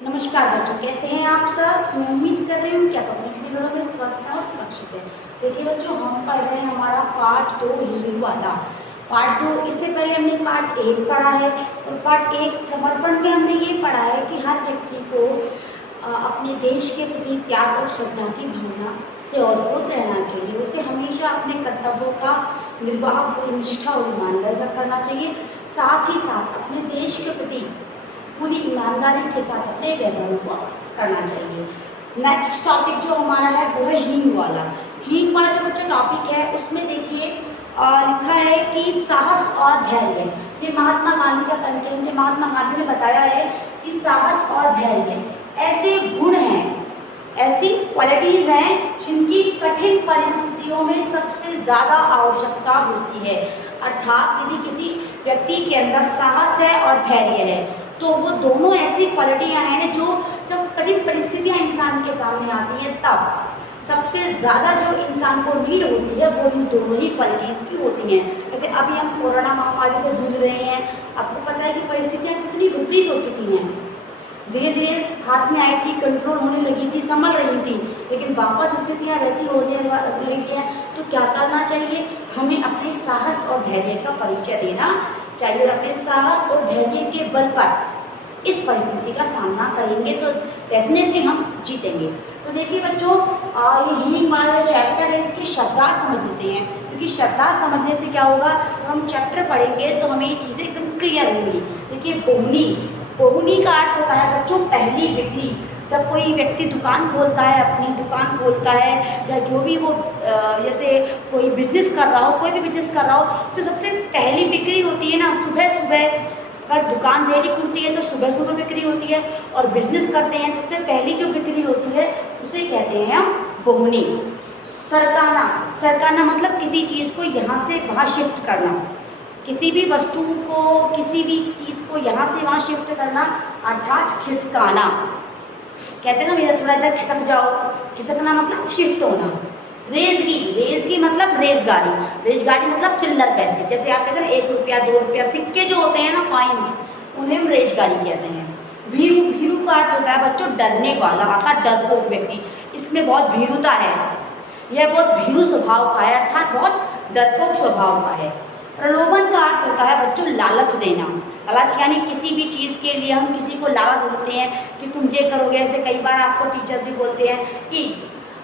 नमस्कार बच्चों, कैसे हैं आप सब। मैं उम्मीद कर रही हूँ कि आप अपने घरों में स्वस्थ और सुरक्षित है। देखिए बच्चों, हम पढ़ रहे हैं हमारा पार्ट 2 हिंदी वाला। पार्ट 2 इससे पहले हमने पार्ट 1 पढ़ा है और पार्ट 1 समर्पण में हमने ये पढ़ा है कि हर व्यक्ति को अपने देश के प्रति त्याग और श्रद्धा की भावना से ओतप्रोत रहना चाहिए। उसे हमेशा अपने कर्तव्यों का निर्वाह पूरी निष्ठा और ईमानदारी से करना चाहिए। साथ ही साथ अपने देश के प्रति पूरी ईमानदारी के साथ अपने व्यवहारों को करना चाहिए। नेक्स्ट टॉपिक जो हमारा है वो है हींग वाला। हींग वाला जो बच्चा टॉपिक है उसमें देखिए लिखा है कि साहस और धैर्य। ये महात्मा गांधी का कंटेंट है। महात्मा गांधी ने बताया है कि साहस और धैर्य ऐसे गुण हैं, ऐसी क्वालिटीज हैं जिनकी कठिन परिस्थितियों में सबसे ज़्यादा आवश्यकता होती है। अर्थात यदि किसी व्यक्ति के अंदर साहस है और धैर्य है तो वो दोनों ऐसी क्वालिटियाँ हैं जो जब कठिन परिस्थितियाँ इंसान के सामने आती हैं तब सबसे ज़्यादा जो इंसान को नीड होती है वो इन दोनों ही क्वालिटीज़ की होती हैं। जैसे अभी हम कोरोना महामारी से जूझ रहे हैं। आपको पता है कि परिस्थितियाँ कितनी विपरीत हो चुकी हैं। धीरे धीरे हाथ में आई थी, कंट्रोल होने लगी थी, संभल रही थी, लेकिन वापस स्थितियाँ वैसी होने लगी हैं। तो क्या करना चाहिए? हमें अपने साहस और धैर्य का परिचय देना चाहिए और अपने साहस और धैर्य के बल पर इस परिस्थिति का सामना करेंगे तो डेफिनेटली हम जीतेंगे। तो देखिए बच्चों, ये हींग वाला चैप्टर है, इसकी शब्दार्थ समझ लेते हैं, क्योंकि शब्दार्थ समझने से क्या होगा, हम चैप्टर पढ़ेंगे तो हमें ये चीज़ें एकदम क्लियर होंगी। देखिए बोहनी, बोहनी का अर्थ होता है बच्चों पहली बिक्री। जब कोई व्यक्ति दुकान खोलता है, अपनी दुकान खोलता है या जो भी वो जैसे कोई बिजनेस कर रहा हो, कोई भी बिजनेस कर रहा हो, तो सबसे पहली बिक्री होती है ना सुबह सुबह। अगर दुकान रेडी खुलती है तो सुबह सुबह बिक्री होती है और बिजनेस करते हैं सबसे पहली जो बिक्री होती है उसे कहते हैं हम बोहनी। सरकाना, सरकाना मतलब किसी चीज़ को यहाँ से वहाँ शिफ्ट करना, किसी भी वस्तु को, किसी भी चीज़ को यहाँ से वहाँ शिफ्ट करना, अर्थात खिसकाना। कहते हैं ना मेरा थोड़ा इधर खिसक जाओ, खिसकना मतलब शिफ्ट होना। रेजगी, रेजगी मतलब रेजगाड़ी, रेजगाड़ी मतलब चिल्लर पैसे। जैसे आप कहते हैं ना 1 रुपया 2 रुपया सिक्के जो होते हैं ना कॉइन्स, उन्हें हम रेजगाड़ी कहते हैं। भीरू, भीरू का अर्थ होता है बच्चों डरने वाला, अर्थात डरपोक व्यक्ति। इसमें बहुत भीरुता है, यह बहुत भीरू स्वभाव का है, अर्थात बहुत डरपोक स्वभाव का है। प्रलोभन का अर्थ होता है बच्चों लालच देना। लालच यानी किसी भी चीज़ के लिए हम किसी को लालच देते हैं कि तुम ये करोगे। ऐसे कई बार आपको टीचर भी बोलते हैं कि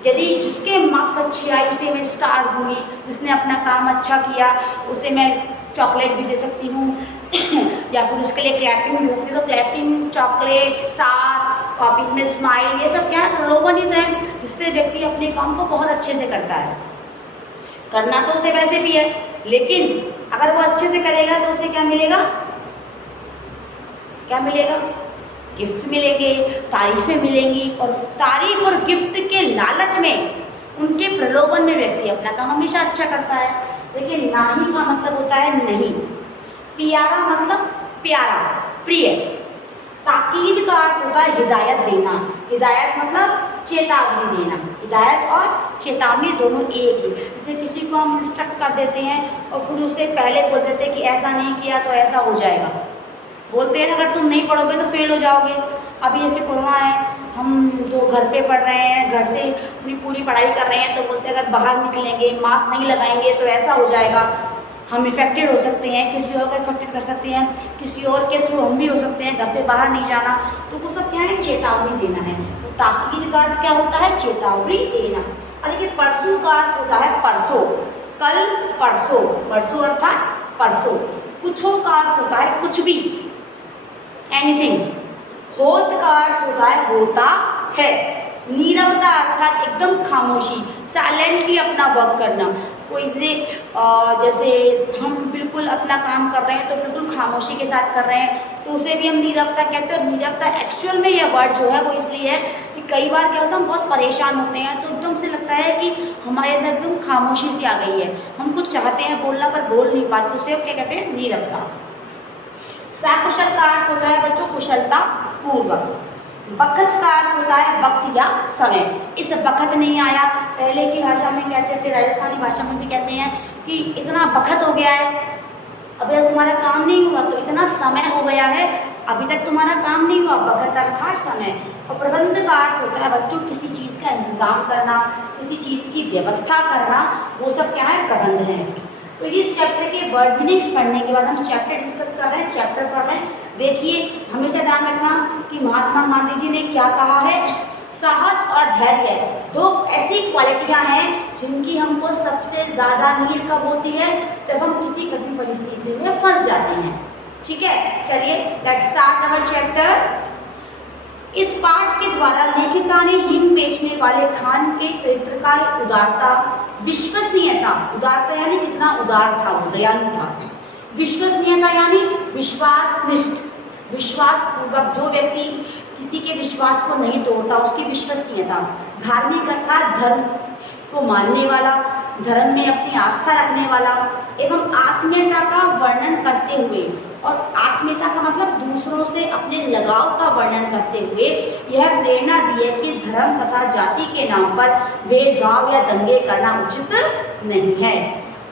यदि जिसके मार्क्स अच्छे आए उसे मैं स्टार दूंगी, जिसने अपना काम अच्छा किया उसे मैं चॉकलेट भी दे सकती हूँ या फिर उसके लिए क्लैपिंग भी होती है। तो क्लैपिंग, चॉकलेट, स्टार, कॉपीज में स्माइल, ये सब क्या है? प्रलोभन ही तो है, जिससे व्यक्ति अपने काम को बहुत अच्छे से करता है। करना तो उसे वैसे भी है, लेकिन अगर वो अच्छे से करेगा तो उसे क्या मिलेगा? क्या मिलेगा? गिफ्ट मिलेंगे, तारीफें मिलेंगी। और तारीफ और गिफ्ट के लालच में, उनके प्रलोभन में व्यक्ति अपना काम हमेशा अच्छा करता है। देखिए नाही का मतलब होता है नहीं, प्यारा मतलब प्यारा, प्रिय। ताकीद का अर्थ होता है हिदायत देना। हिदायत मतलब चेतावनी देना। हिदायत और चेतावनी दोनों एक ही। जैसे किसी को हम इंस्ट्रक्ट कर देते हैं और फिर उसे पहले बोल देते हैं कि ऐसा नहीं किया तो ऐसा हो जाएगा। बोलते हैं अगर तुम नहीं पढ़ोगे तो फेल हो जाओगे। अभी जैसे कोरोना है, हम जो घर पे पढ़ रहे हैं, घर से अपनी पूरी पढ़ाई कर रहे हैं, तो बोलते हैं अगर बाहर निकलेंगे, मास्क नहीं लगाएंगे तो ऐसा हो जाएगा, हम इफेक्टेड हो सकते हैं, किसी और को इफेक्टेड कर सकते हैं, किसी और के थ्रू हम भी हो सकते हैं, घर से बाहर नहीं जाना। तो वो सब क्या है? चेतावनी देना है। तो ताकीद का अर्थ क्या होता है? चेतावनी देना। और देखिए परसों का अर्थ होता है परसों, कल, परसों, परसों अर्थात परसों। कुछों का अर्थ होता है कुछ भी, एनीथिंग। होत का अर्थ होता है होता है। नीरवता अर्थात एकदम खामोशी, साइलेंटली अपना वर्क करना। कोई से जैसे हम बिल्कुल अपना काम कर रहे हैं तो बिल्कुल खामोशी के साथ कर रहे हैं तो उसे भी हम नीरवता कहते हैं। और नीरवता एक्चुअल में यह वर्ड जो है वो इसलिए है कि कई बार क्या होता है हम बहुत परेशान होते हैं तो एकदम से लगता है कि हमारे अंदर एकदम खामोशी सी आ गई है, हम कुछ चाहते हैं बोलना पर बोल नहीं पाते, तो उसे क्या कहते हैं? नीरवता। सकुशल का अर्थ होता है बच्चों कुशलता पूर्वक। बखत का अर्थ होता है वक्त या समय। इस बखत नहीं आया, पहले की भाषा में कहते थे, राजस्थानी भाषा में भी कहते हैं कि इतना बखत हो गया है, अब तुम्हारा काम नहीं हुआ तो इतना समय हो गया है अभी तक तुम्हारा काम नहीं हुआ, वक्त अर्थात समय, और प्रबंध का अर्थ होता है बच्चों किसी चीज़ का इंतजाम करना, किसी चीज़ की व्यवस्था करना, वो सब क्या है, प्रबंध है। तो इस चैप्टर के वर्ड मीनिंग्स पढ़ने के बाद हम चैप्टर डिस्कस कर रहे हैं, चैप्टर पढ़ रहे हैं। देखिए हमेशा ध्यान रखना कि महात्मा गांधी जी ने क्या कहा है, साहस और धैर्य दो ऐसी क्वालिटियां हैं जिनकी हमको सबसे ज़्यादा नीड कब होती है, जब हम किसी कठिन परिस्थिति में फंस जाते हैं। ठीक है, चलिए लेट्स स्टार्ट अवर चैप्टर। इस पाठ के द्वारा लेखिका ने हिंग बेचने वाले खान के चरित्र का उदारता, विश्वसनीयता, उदारता यानी कितना उदार था वो, दयालु था, विश्वसनीयता यानी विश्वासनिष्ठ, विश्वास पूर्वक, जो व्यक्ति किसी के विश्वास को नहीं तोड़ता उसकी विश्वसनीयता, धार्मिक अर्थात धर्म को मानने वाला, धर्म में अपनी आस्था रखने वाला, एवं आत्मीयता का वर्णन करते हुए, और आत्मीयता का मतलब दूसरों से अपने लगाव का वर्णन करते हुए यह प्रेरणा दी है कि धर्म तथा जाति के नाम पर भेदभाव या दंगे करना उचित नहीं है।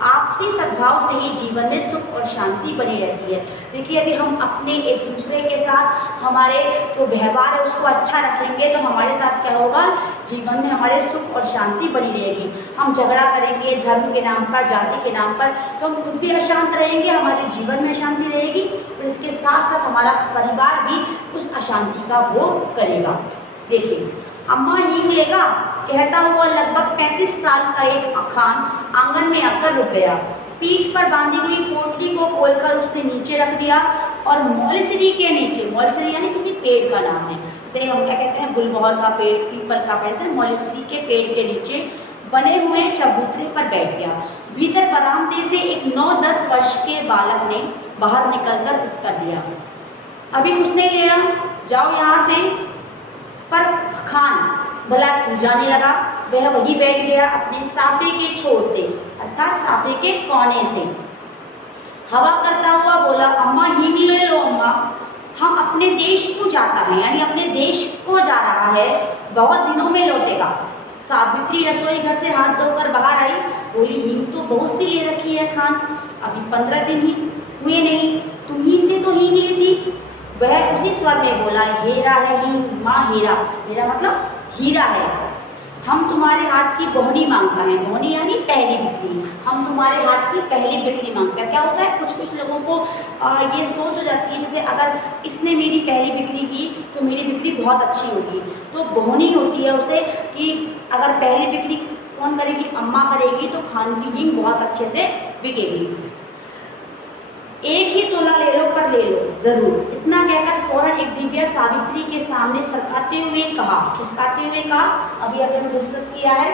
आपसी सद्भाव से ही जीवन में सुख और शांति बनी रहती है। देखिए यदि हम अपने एक दूसरे के साथ हमारे जो व्यवहार है उसको अच्छा रखेंगे तो हमारे साथ क्या होगा, जीवन में हमारे सुख और शांति बनी रहेगी। हम झगड़ा करेंगे धर्म के नाम पर, जाति के नाम पर, तो हम खुद भी अशांत रहेंगे, हमारे जीवन में अशांति रहेगी और इसके साथ साथ हमारा परिवार भी उस अशांति का भोग करेगा। देखिए अम्मा हींग लेगा कहता हुआ लगभग 35 साल का एक खान आंगन में आकर रुक गया। पीठ पर बांधी हुई पोटली को खोलकर उसने नीचे रख दिया और मौलसरी के नीचे, मौलसरी यानी किसी पेड़ का नाम है, तो हम क्या कहते हैं, गुलमोहर का पेड़, पीपल का पेड़, मौलसरी के पेड़ के नीचे बने हुए चबूतरे पर बैठ गया। भीतर बरामदे से एक 9-10 वर्ष के बालक ने बाहर निकलकर उत्तर दिया, अभी कुछ नहीं लेना, जाओ यहाँ से। पर खान भला जाने लगा, वह वहीं बैठ गया अपने साफे के छोर से, अर्थात साफे के कोने से हवा करता हुआ बोला, अम्मा हींग ले लो अम्मा, हम अपने देश को जाता है, यानी अपने देश को जा रहा है, बहुत दिनों में लौटेगा। सावित्री रसोई घर से हाथ धोकर बाहर आई, बोली हींग तो बहुत सी ले रखी है खान, अभी 15 दिन ही हुए नहीं, तुम ही से तो हींग ली थी। वह उसी स्वर में बोला, हीरा है हींग माँ, हीरा, हीरा मतलब हीरा है, हम तुम्हारे हाथ की बोहनी मांगता है, बोहनी यानी पहली बिक्री, हम तुम्हारे हाथ की पहली बिक्री मांगता है। क्या होता है, कुछ कुछ लोगों को ये सोच हो जाती है जैसे अगर इसने मेरी पहली बिक्री की तो मेरी बिक्री बहुत अच्छी होगी, तो बोहनी होती है उसे कि अगर पहली बिक्री कौन करेगी, अम्मा करेगी, तो खान की हींग बहुत अच्छे से बिकेगी। एक ही तोला ले लो पर ले लो जरूर, इतना कहकर फौरन एक डिबिया सावित्री के सामने सरकाते हुए कहा, खिसकाते हुए कहा, अभी हमने डिस्कस किया है,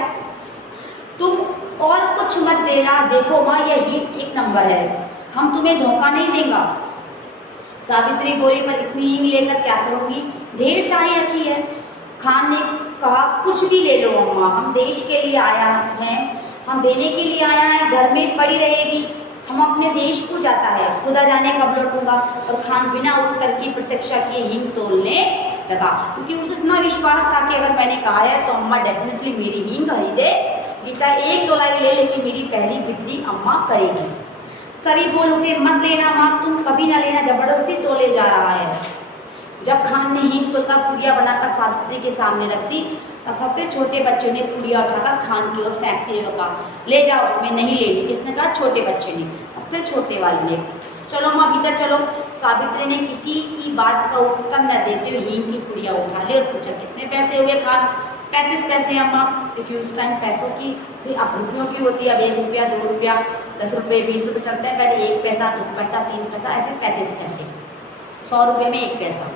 तुम और कुछ मत देना, देखो माँ यही एक नंबर है, हम तुम्हें धोखा नहीं देंगे। सावित्री बोली, पर इतनी हींग लेकर क्या करूँगी, ढेर सारी रखी है। खान ने कहा, कुछ भी ले लो अम्मा, हम देश के लिए आया हैं, हम देने के लिए आया है, घर में पड़ी रहेगी, हम अपने देश को जाता है, खुदा जाने कब लौटूंगा। और खान बिना उत्तर की प्रतीक्षा किए हींग तोलने लगा, क्योंकि उसे इतना विश्वास था कि अगर मैंने कहा है तो अम्मा डेफिनेटली मेरी हींग खरीदेगी, चाहे एक तोला ही ले, लेकिन मेरी पहली बिक्री अम्मा करेगी। सभी बोल उठे, मत लेना माँ, तुम कभी ना लेना, जबरदस्ती तोले जा रहा है। जब खान ने हींग तोलकर पुड़िया बनाकर सावित्री के सामने रख दी, तब सबसे छोटे बच्चे ने पुड़िया उठाकर खान की ओर फेंकते हुए कहा, ले जाओ, मैं नहीं लेनी। किसने कहा, छोटे बच्चे ने, सबसे छोटे वाले ने। चलो माँ भीतर चलो। सावित्री ने किसी की बात का उत्तर न देते हुए हींग की पुड़िया उठा ली और पूछा, कितने पैसे हुए खान? 35 पैसे अम्मा, क्योंकि उस टाइम पैसों की अब रुपयों की होती है, अब 1 रुपया 2 रुपया 10 रुपये 20 रुपये चलता है, पहले 1 पैसा 2 पैसा 3 पैसा ऐसे 35 पैसे, 100 रुपये में 1 पैसा।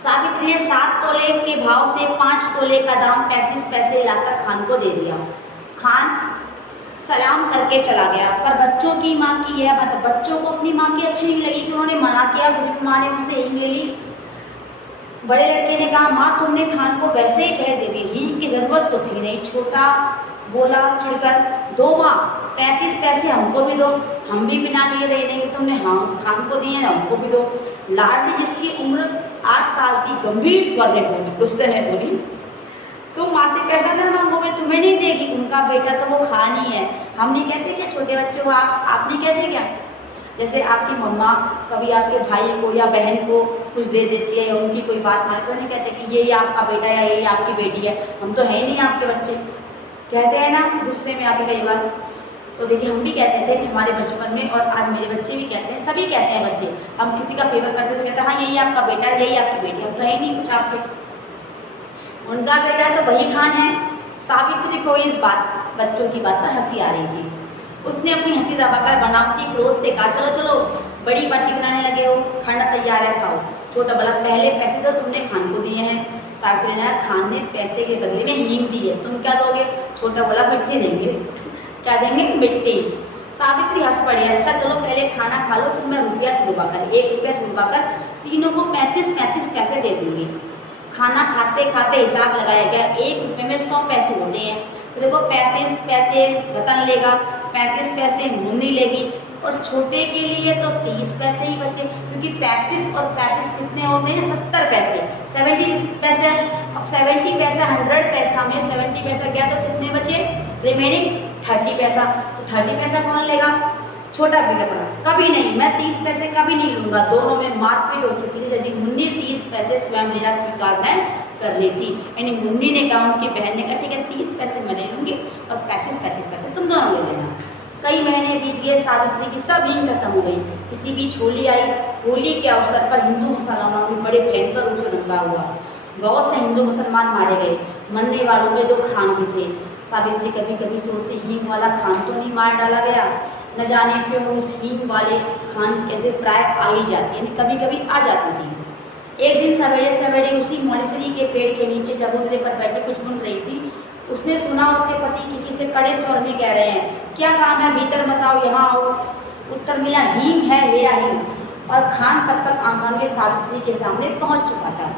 सावित्री ने 7 तोले के भाव से 5 तोले का दाम 35 पैसे लाकर खान को दे दिया। खान सलाम करके चला गया, पर बच्चों की माँ की यह बात बच्चों को अपनी माँ की अच्छी नहीं लगी कि उन्होंने मना किया, फिर भी माँ ने उनसे हींग ले ली। बड़े लड़के ने कहा, माँ तुमने खान को वैसे ही कह दे दी, हींग की जरूरत तो थी नहीं। छोटा बोला चिढ़कर, दो माँ, 35 पैसे हमको भी दो, हम भी बिना लिए रह देंगे, तुमने हाँ खान को दिए ना, हमको भी दो। लाडली जिसकी उम्र 8 साल की गंभीर स्वर में बोली, गुस्से में बोली, तो माँ से पैसा ना मांगो, मैं तुम्हें नहीं देगी, उनका बेटा तो वो खान ही है, हम नहीं कहते क्या छोटे बच्चों को, आप नहीं कहते क्या? जैसे आपकी मम्मा कभी आपके भाई को या बहन को कुछ दे देती है या उनकी कोई बात माने तो नहीं कहते कि ये आपका बेटा या ये आपकी बेटी है, हम तो है ही नहीं आपके बच्चे, कहते हैं ना गुस्से में आके कई बार। तो देखिए हम भी कहते थे हमारे बचपन में, और आज मेरे बच्चे भी कहते हैं, सभी कहते हैं बच्चे, हम किसी का फेवर करते तो कहते हैं हाँ यही आपका बेटा है, यही आपकी बेटी, हम तो है ही नहीं कुछ आपके। उनका बेटा तो वही खान है। सावित्री को इस बच्चों की बात पर हंसी आ रही थी। उसने अपनी हंसी दबाकर बनावटी क्रोध से कहा, चलो चलो बड़ी बाटी बनाने लगे हो, खाना तैयार है खाओ। छोटा बोला, पहले पैसे तो तुमने खान को दिए हैं। सावित्री ने, खान ने पैसे के बदले में हींग दी है, तुम क्या दोगे? छोटा बोला, मिट्टी देंगे। क्या देंगे? मिट्टी। सावित्री हंस पड़ी, अच्छा चलो पहले खाना खा लो, फिर मैं रुपया तुड़वा कर 1 रुपया तुड़वा कर तीनों को 35-35 पैसे दे दूंगी। खाना खाते खाते हिसाब लगाया गया, 1 रुपये में 100 पैसे होते हैं, तो देखो 35 पैसे रतन लेगा, 35 पैसे मुन्नी लेगी, और छोटे के लिए तो 30 पैसे ही बचे, क्योंकि 35 और 35 कितने होते हैं? 70 पैसे, 70 पैसे। अब 70 पैसा 100 पैसा में 70 पैसा गया तो कितने बचे? रिमेनिंग 30 पैसा। तो 30 पैसा कौन लेगा? छोटा बिगड़ पड़ा, कभी नहीं, मैं 30 पैसे कभी नहीं लूंगा। दोनों में मारपीट हो चुकी थी, यदि मुन्नी 30 पैसे स्वयं लेना स्वीकार न कर लेती। यानी मुन्नी ने कहा, उनकी बहन ने कहा ठीक है 30 पैसे मैं ले लूंगी और 35-35 पैसे तुम दोनों ले लेना। कई महीने बीत गए, सावित्री की सब हींग खत्म हो गई। इसी बीच होली आई। होली के अवसर पर हिंदू मुसलमानों में बड़े भयंकर रूप से दंगा हुआ। बहुत से हिंदू मुसलमान मारे गए, मरने वालों में 2 खान भी थे। सावित्री कभी कभी सोचती, हींग वाला खान तो नहीं मार डाला गया, न जाने क्यों उस हींग वाले खान कैसे प्राय आ ही जाती, यानी कभी कभी आ जाती थी। एक दिन सवेरे सवेरे उसी मोनेसरी के पेड़ के नीचे चबूतरे पर बैठी कुछ बुन रही थी। उसने सुना उसके पति किसी से कड़े स्वर में कह रहे हैं, क्या काम है, भीतर मत आओ, यहाँ आओ। उत्तर मिला, हींग है, मेरा हींग। और खान तब तक आंगन में सावित्री के सामने पहुंच चुका था।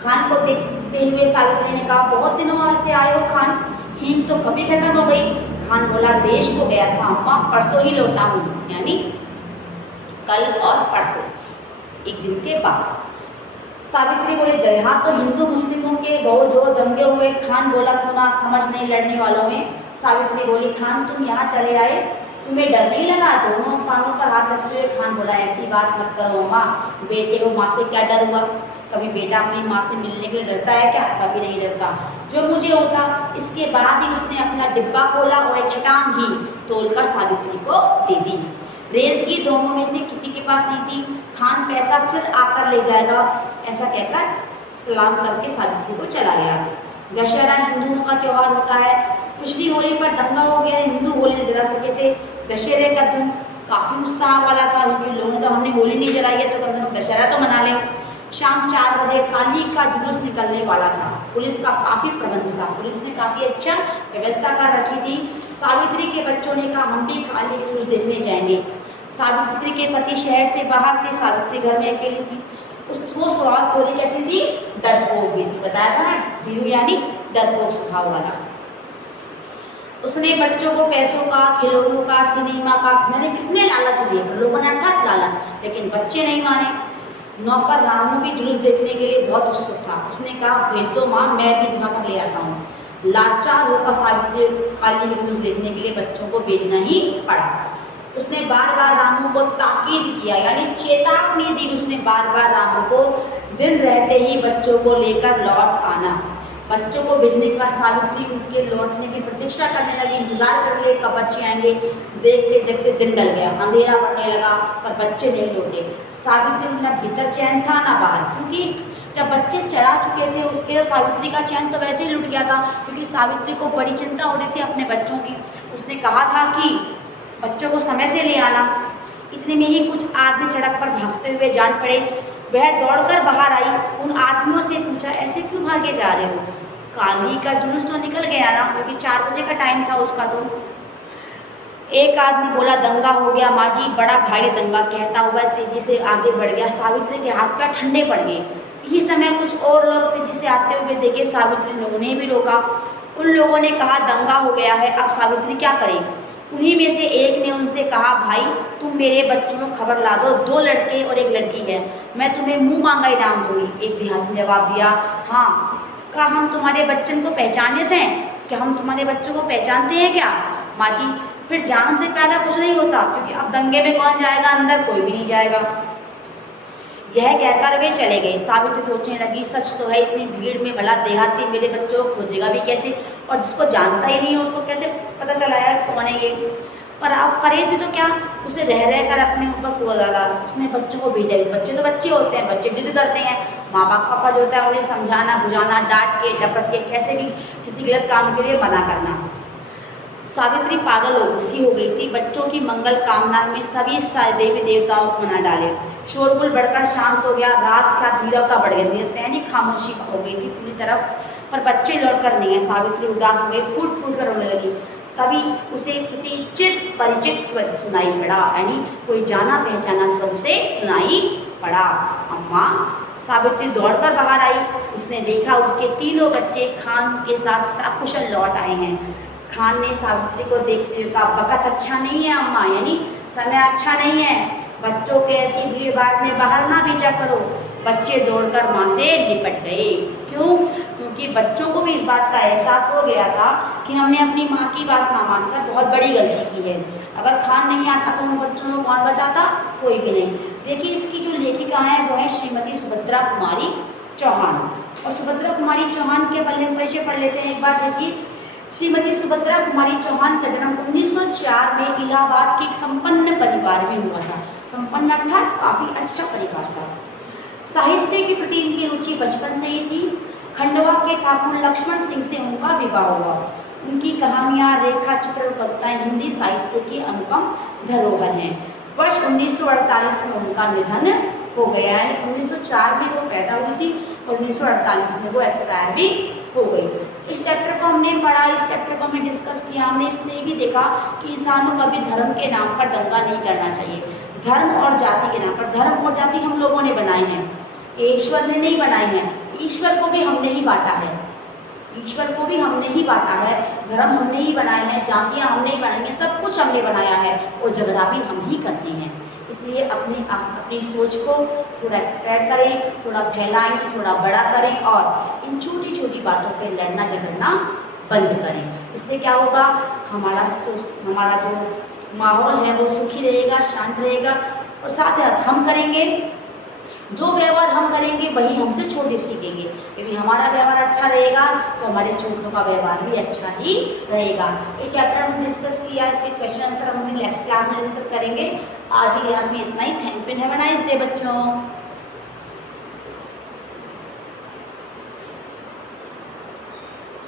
खान को देखते हुए सावित्री ने कहा, बहुत दिनों से आए हो खान, हींग तो कभी खत्म हो गई। खान बोला, देश को गया था अम्मा, परसों ही लौटा हूँ, यानी कल और परसों, एक दिन के बाद। सावित्री बोले, यहाँ तो हिंदू मुस्लिमों के बहुत जोर दंगे हुए। खान बोला, सुना समझ नहीं लड़ने वालों में। सावित्री बोली, खान तुम यहाँ चले आए, तुम्हें डर नहीं लगा? दोनों कानों पर हाथ रखते हुए खान बोला, ऐसी बात मत करो अम्मा, बेटे को माँ से क्या डर हुआ? कभी बेटा अपनी माँ से मिलने के लिए डरता है क्या? कभी नहीं डरता, जो मुझे होता। इसके बाद ही उसने अपना डिब्बा खोला और एक छटांग ही तोलकर सावित्री को दे दी। रेज की दोनों में से किसी के पास नहीं थी। खान पैसा फिर आकर ले जाएगा, ऐसा कहकर सलाम करके सावित्री को चला गया। दशहरा हिंदुओं का त्यौहार होता है। पिछली होली पर दंगा हो गया, हिंदू होली नहीं जला सके थे। दशहरे का दिन काफ़ी उत्साह वाला था, क्योंकि लोगों ने तो हमने होली नहीं जलाई है तो कम से कम दशहरा तो मना ले। शाम 4 बजे काली का जुलूस निकलने वाला था। पुलिस का काफ़ी प्रबंध था, पुलिस ने काफ़ी अच्छा व्यवस्था कर रखी थी। सावित्री के बच्चों ने कहा, हम भी काली का जुलूस देखने जाएंगे। सावित्री के पति शहर से बाहर थे, सावित्री घर में अकेली थी। वो शुरुआत होली कैसी थी? डरपोक भी थी, बताया था ना, भीरू यानी डरपोक स्वभाव वाला। उसने बच्चों को पैसों का, खिलौनों का, सिनेमा का, मैंने कितने लालच दिए, लोगों ने अर्थात लालच, लेकिन बच्चे नहीं माने। नौकर रामू भी जुलूस देखने के लिए बहुत उत्सुक था। उसने कहा, भेज दो माँ, मैं भी दिखा कर ले आता हूँ। लाचार होकर सावित्री काली के जुलूस देखने के लिए बच्चों को भेजना ही पड़ा। उसने बार बार रामू को ताकीद किया, यानी चेतावनी दी उसने बार बार रामू को, दिन रहते ही बच्चों को लेकर लौट आना। बच्चों को भेजने के बाद सावित्री उनके लौटने की प्रतीक्षा करने लगी, इंतजार कर रही कब बच्चे आएंगे। देखते देखते दिन ढल गया, अंधेरा पड़ने लगा, पर बच्चे नहीं लौटे। सावित्री में न भीतर चैन था ना बाहर, क्योंकि जब बच्चे चला चुके थे उसके सावित्री का चैन तो वैसे ही लुट गया था, क्योंकि सावित्री को बड़ी चिंता हो रही थी अपने बच्चों की। उसने कहा था कि बच्चों को समय से ले आना। इतने में ही कुछ आदमी सड़क पर भागते हुए जान पड़े। वह दौड़कर बाहर आई, उन आदमियों से पूछा, ऐसे क्यों भागे जा रहे हो? काली का जुलूस तो निकल गया ना, क्योंकि 4 बजे का टाइम था उसका। तो एक आदमी बोला, दंगा हो गया माँ जी, बड़ा भारी दंगा, कहता हुआ तेजी से आगे बढ़ गया। सावित्री के हाथ पैर ठंडे पड़ गए। इसी समय कुछ और लोग तेजी से आते हुए देखे, सावित्री ने उन्हें भी रोका। उन लोगों ने कहा, दंगा हो गया है, अब सावित्री क्या करे? उन्हीं में से एक ने उनसे कहा, भाई तुम मेरे बच्चों को खबर ला दो, 2 लड़के और 1 लड़की है, मैं तुम्हें मुंह मांगा इनाम दूंगी। एक देहाती ने जवाब दिया, हाँ। कहा, हम तुम्हारे बच्चन को पहचानते हैं क्या? हम तुम्हारे बच्चों को पहचानते हैं क्या? माँ जी फिर जान से प्यारा कुछ नहीं होता, क्योंकि अब दंगे में कौन जाएगा अंदर, कोई भी नहीं जाएगा। यह कहकर वे चले गए। सावित्री सोचने लगी, सच तो है, इतनी भीड़ में भला देहाती मेरे बच्चों को खोजेगा भी कैसे, और जिसको जानता ही नहीं है उसको कैसे पता चलाया कौन है ये। पर आप करें भी तो क्या, उसे रह रह कर अपने ऊपर कुआ डाला। उसने बच्चों को भेजा, बच्चे तो बच्चे होते हैं, बच्चे जिद करते हैं, माँ बाप का फर्ज होता है उन्हें समझाना बुझाना, डांट के डपट के कैसे भी किसी गलत काम के लिए मना करना। सावित्री पागल सी हो गई थी। बच्चों की मंगल कामना में सभी देवी देवताओं को मना डाले। शोरगुल बढ़कर शांत हो गया। रात क्या नीरवता बढ़ गई, तैनी खामोशी हो गई थी पूरी तरफ, पर बच्चे लौट कर नहीं है। सावित्री उदास हो गई, फूट फूट कर रोने लगी। तभी उसे किसी चित परिचित स्वर सुनाई पड़ा, यानी कोई जाना पहचाना स्वर उसे सुनाई पड़ा। अम्मा। सावित्री दौड़कर बाहर आई। उसने देखा उसके तीनों बच्चे खान के साथ सकुशल लौट आए हैं। खान ने सावित्री को देखते हुए कहा, वक़्त अच्छा नहीं है अम्मा, यानी समय अच्छा नहीं है, बच्चों के ऐसी भीड़ भाड़ में बाहर ना भेजा करो। बच्चे दौड़कर माँ से निपट गए। क्यों? क्योंकि बच्चों को भी इस बात का एहसास हो गया था कि हमने अपनी माँ की बात ना मानकर बहुत बड़ी गलती की है। अगर खान नहीं आता तो उन बच्चों को कौन बचाता? कोई भी नहीं। देखिए, इसकी जो लेखिका है वो है श्रीमती सुभद्रा कुमारी चौहान। और सुभद्रा कुमारी चौहान के परिचय पढ़ लेते हैं एक बार। देखिए, श्रीमती सुभद्रा कुमारी चौहान का जन्म 1904 में इलाहाबाद के एक संपन्न परिवार में हुआ था। संपन्न अर्थात काफी अच्छा परिवार था। साहित्य के प्रति इनकी रुचि बचपन से ही थी। खंडवा के ठाकुर लक्ष्मण सिंह से उनका विवाह हुआ। उनकी कहानियां, रेखा चित्र और कविताएं हिंदी साहित्य की अनुपम धरोहर हैं। वर्ष 1948 में उनका निधन हो गया, यानी 1904 में वो पैदा हुई थी और 1948 में वो एक्सपायर भी हो गई। इस चैप्टर को हमने पढ़ा, इस चैप्टर को हमने डिस्कस किया। हमने इसमें भी देखा कि इंसानों को कभी धर्म के नाम पर दंगा नहीं करना चाहिए। धर्म और जाति के नाम पर, धर्म और जाति हम लोगों ने बनाई है, ईश्वर ने नहीं बनाई है। ईश्वर को भी हमने ही बांटा है, ईश्वर को भी हमने ही बांटा है, धर्म हमने ही बनाए हैं, जातियाँ हमने ही बनाई हैं, सब कुछ हमने बनाया है और झगड़ा भी हम ही करते हैं। इसलिए अपनी सोच को थोड़ा एक्सपैंड करें, थोड़ा फैलाएं, थोड़ा बड़ा करें और इन छोटी छोटी बातों पे लड़ना झगड़ना बंद करें। इससे क्या होगा, हमारा जो माहौल है वो सुखी रहेगा, शांत रहेगा। और साथ ही साथ हम करेंगे, जो व्यवहार हम करेंगे वही हमसे छोटे सीखेंगे। यदि हमारा व्यवहार अच्छा रहेगा तो हमारे छोटों का व्यवहार भी अच्छा ही रहेगा। ये चैप्टर हमने डिस्कस किया, इसके क्वेश्चन आंसर हम नेक्स्ट क्लास में डिस्कस करेंगे। आज की क्लास में इतना ही। Thank you, have a nice day बच्चों।